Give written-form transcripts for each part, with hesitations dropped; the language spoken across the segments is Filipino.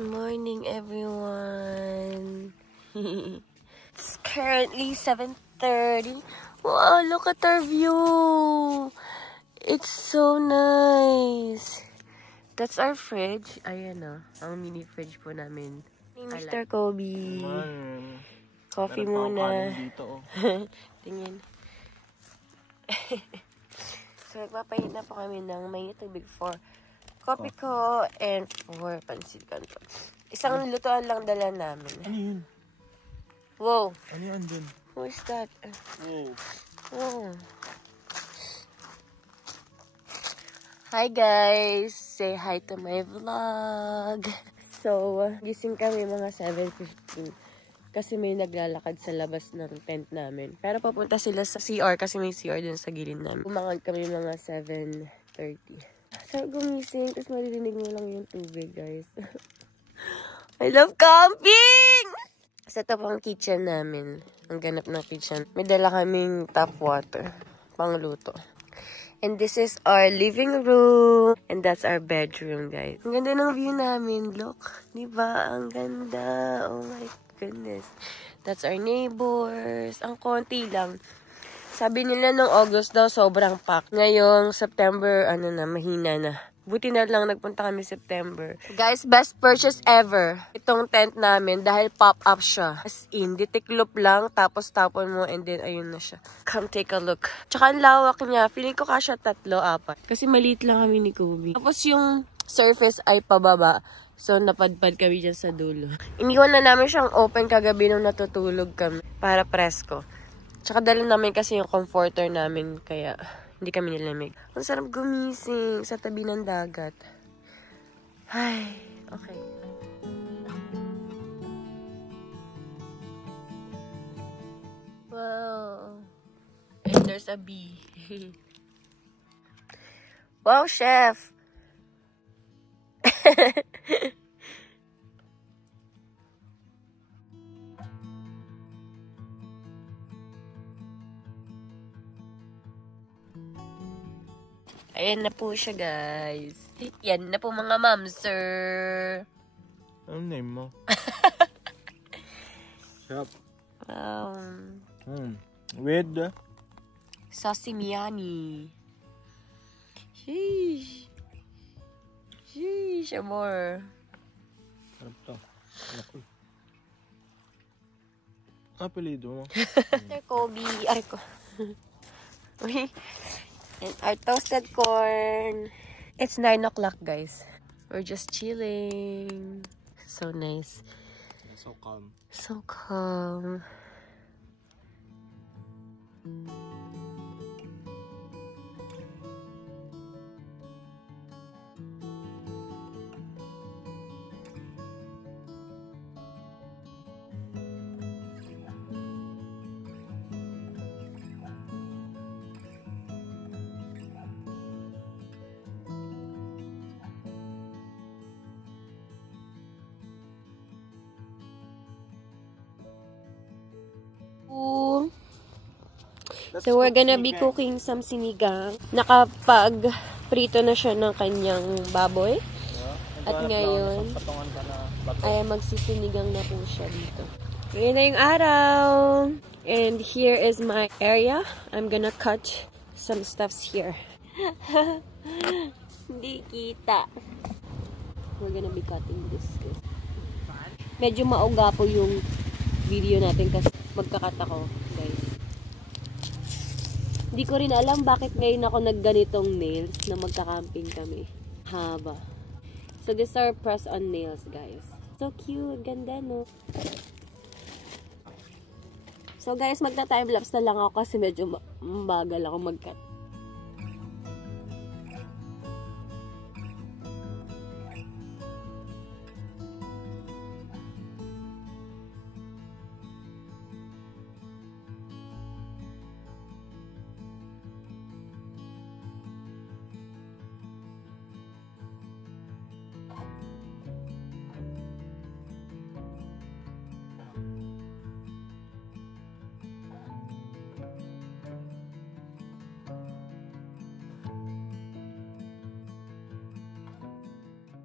Morning, everyone. It's currently 7:30. Wow, look at our view. It's so nice. That's our fridge. Ayan na. Ang mini fridge po namin. Mr. Kobe. Coffee muna. Dito, Tingin. So, magpapahinit na po kami ng may tubig for coffee ko and for pansit canton. Isang lutuan lang dala namin. Ano yun? Wow. Ano yan dun? Who is that? Wow. Oh. Hi guys! Say hi to my vlog. So, gising kami mga 7:15 kasi may naglalakad sa labas ng tent namin. Pero papunta sila sa CR kasi may CR dun sa gilid namin. Umangad kami mga 7:30. So, gumising tapos maririnig mo lang yung tubig, guys. I love camping! So, ito po ang kitchen namin. Ang ganap na kitchen. May dala kaming tap water. Pangluto. And this is our living room. And that's our bedroom, guys. Ang ganda ng view namin. Look. Diba? Ang ganda. Oh my goodness. That's our neighbors. Ang konti lang. Sabi nila nung August daw sobrang packed. Ngayong September, mahina na. Buti na lang nagpunta kami September. Guys, best purchase ever. Itong tent namin dahil pop-up siya. As in, ditiklop lang, tapos tapon mo, and then ayun na siya. Come take a look. Tsaka ang lawak niya. Feeling ko kasya 3-4. Kasi maliit lang kami ni Kobe. Tapos yung surface ay pababa. So, napadpad kami dyan sa dulo. Iniwan na namin siyang open kagabi nung natutulog kami. Para presko. Tsaka dala namin kasi yung comforter namin. Kaya hindi kami nilamig. Ang sarap gumising sa tabi ng dagat. Ay, okay. Wow. And there's a bee. Wow, chef! Ayan na po siya, guys. Yan na po mga mamser. Anong name mo? Sarap. Wow. With? Sasimiani. Sheesh. Sheesh, amor. Sarap to. Naku. Apelido mo? Mr. Kobe. Aray ko. And our toasted corn. It's 9 o'clock, guys. We're just chilling. So nice. So calm. So calm. So, we're gonna be cooking some sinigang. Nakapag-prito na siya ng kanyang baboy. At ngayon, ay magsisinigang na po siya dito. Ngayon na yung araw. And here is my area. I'm gonna cut some stuffs here. Hindi kita. We're gonna be cutting this. Medyo mauga po yung video natin kasi magkakat ako, guys. Hindi ko rin alam bakit ngayon ako nagganitong nails na magka-camping kami. Haba. So, these are press-on nails, guys. So cute. Ganda, no? So, guys, magta-timelapse na lang ako kasi medyo mabagal ako mag-cut.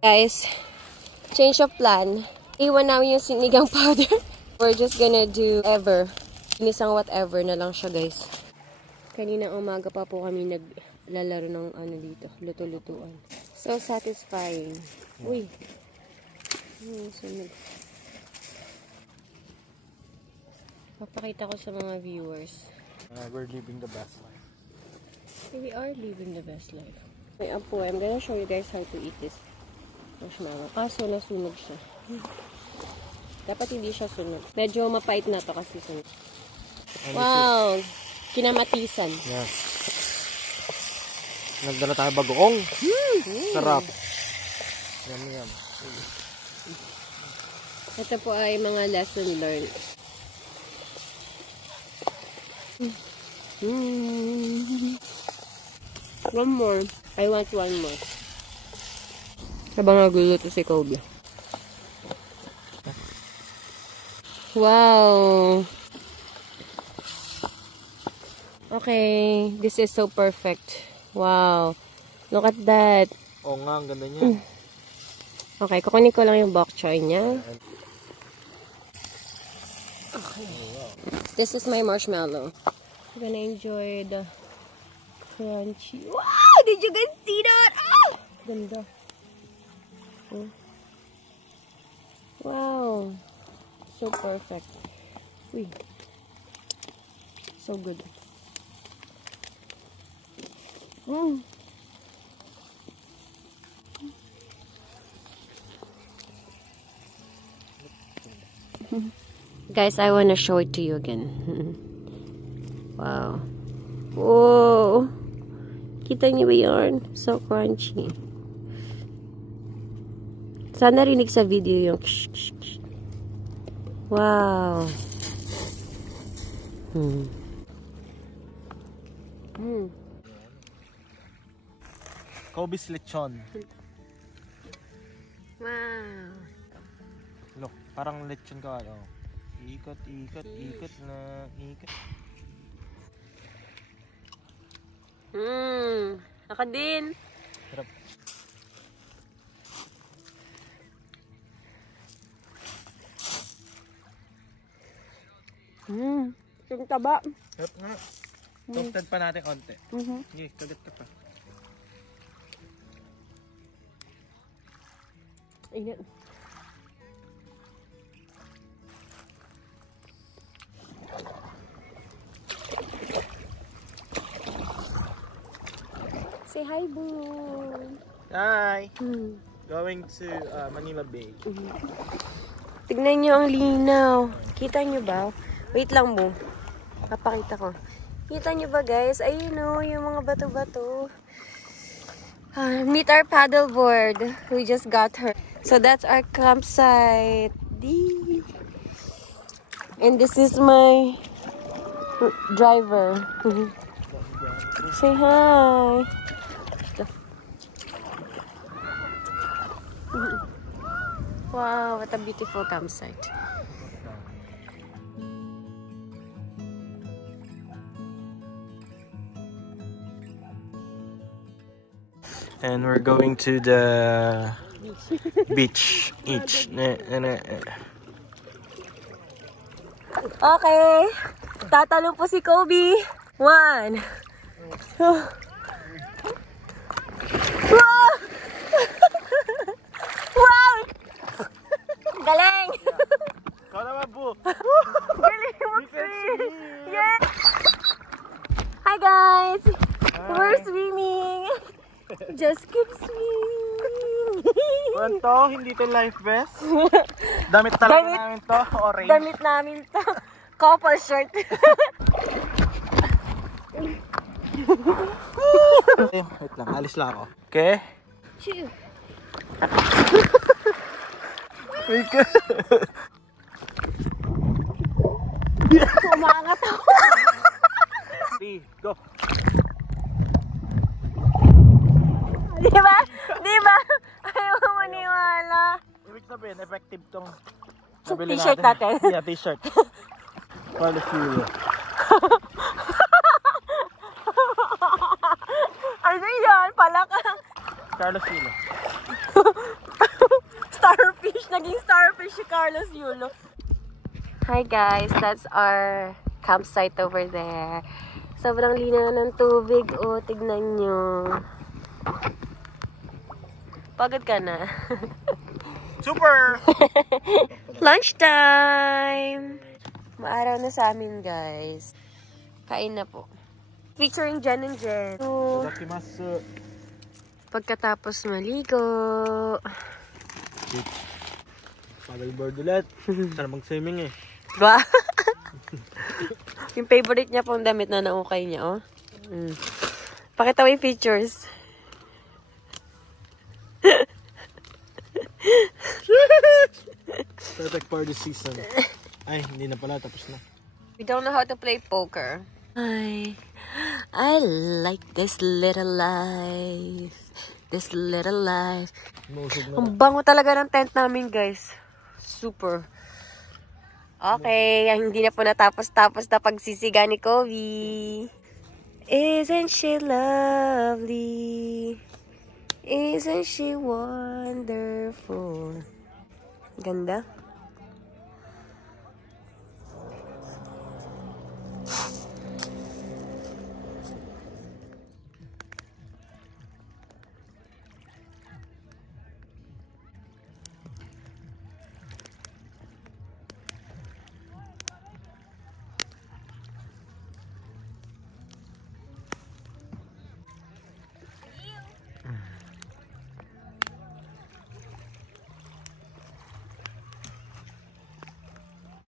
Guys, Change of plan. Iwan namin yung sinigang powder. We're just gonna do ever. Inisang whatever na lang siya, guys. Kanina umaga pa po kami naglalaro ng ano dito. Luto-lutuan. So satisfying. Uy. Sunod. Papakita ko sa mga viewers. We're living the best life. We are living the best life. May apo, I'm gonna show you guys how to eat this marshmallow. Kaso nasunog siya. Dapat hindi siya sunog. Medyo mapait na to kasi sunog. Wow! Kinamatisan. Yes. Nagdala tayo bagoong. Sarap. Yum. Ito po ay mga lesson learned. One more. I want one more. Habang nagluluto si Kobe. Wow! Okay, this is so perfect. Wow. Look at that. Oo nga, ang ganda niya. Okay, kukunin ko lang yung bok choy niya. Okay. This is my marshmallow. I'm gonna enjoy the crunchy. Wow! Did you guys see that? Ah! Ganda. Oh. Wow. So perfect. Uy. So good. Guys, I want to show it to you again. Wow. Whoa. Kita niyo ba yun? So crunchy. Sana rinig sa video yung wow. Kobe's lechon. Wow. Look, parang lechon ka. Oh. Ikot na. Ako din. Sarap. Yung taba. Sarap nga. Toasted pa natin konti. Sige, kagat ka pa. Ingat. Say hi, boo. Hi. Going to Manila Bay. Tignan nyo ang linaw. Kita nyo ba? Wait lang, boo. Papakita ko. Kita nyo ba, guys? Ayun o, yung mga bato-bato. Meet our paddleboard. We just got her. So that's our campsite. And this is my driver. Say hi. Wow, what a beautiful campsite. And we're going to the beach. Okay. Tatalong po si Kobe. 1, 2. Wow! Wow! Galing! Ikaw naman, boo. Galing mo, swim! Yes! Hi, guys! We're swimming! Just keep swimming! Ano, hindi to life vest? Damit talaga namin to, orange. Damit namin to. Couple shirt. Wait lang, alis lang ako. Okay? Chew. Wait ka. Umangat ako. 3, go. Diba? Diba? Ayaw mo maniwala. Ibig sabihin, effective tong T-shirt natin. Yeah, t-shirt. Carlos Yulo. Ano yan? Palaka. Carlos Yulo. Starfish. Naging starfish si Carlos Yulo. Hi guys, that's our campsite over there. Sobrang linaw ng tubig. Oh, tignan nyo. Pagod ka na. Super! Lunchtime! Maaraw na sa amin, guys. Kain na po. Featuring Jen and Jen. So, Itadakimasu. pagkatapos maligo. Paddleboard ulit. Sana mag-swimming eh. Ba? Yung favorite niya pong damit na naukay niya, oh. Pakita mo yung features. Perfect for this season. Ay, hindi na pala. Tapos na. We don't know how to play poker. I like this little life. This little life. Mausog na. Ang bango talaga ng tent namin, guys. Super. Okay, hindi na po natapos-tapos na pagsisiga ni Kobe. Isn't she lovely? Isn't she wonderful? Ganda.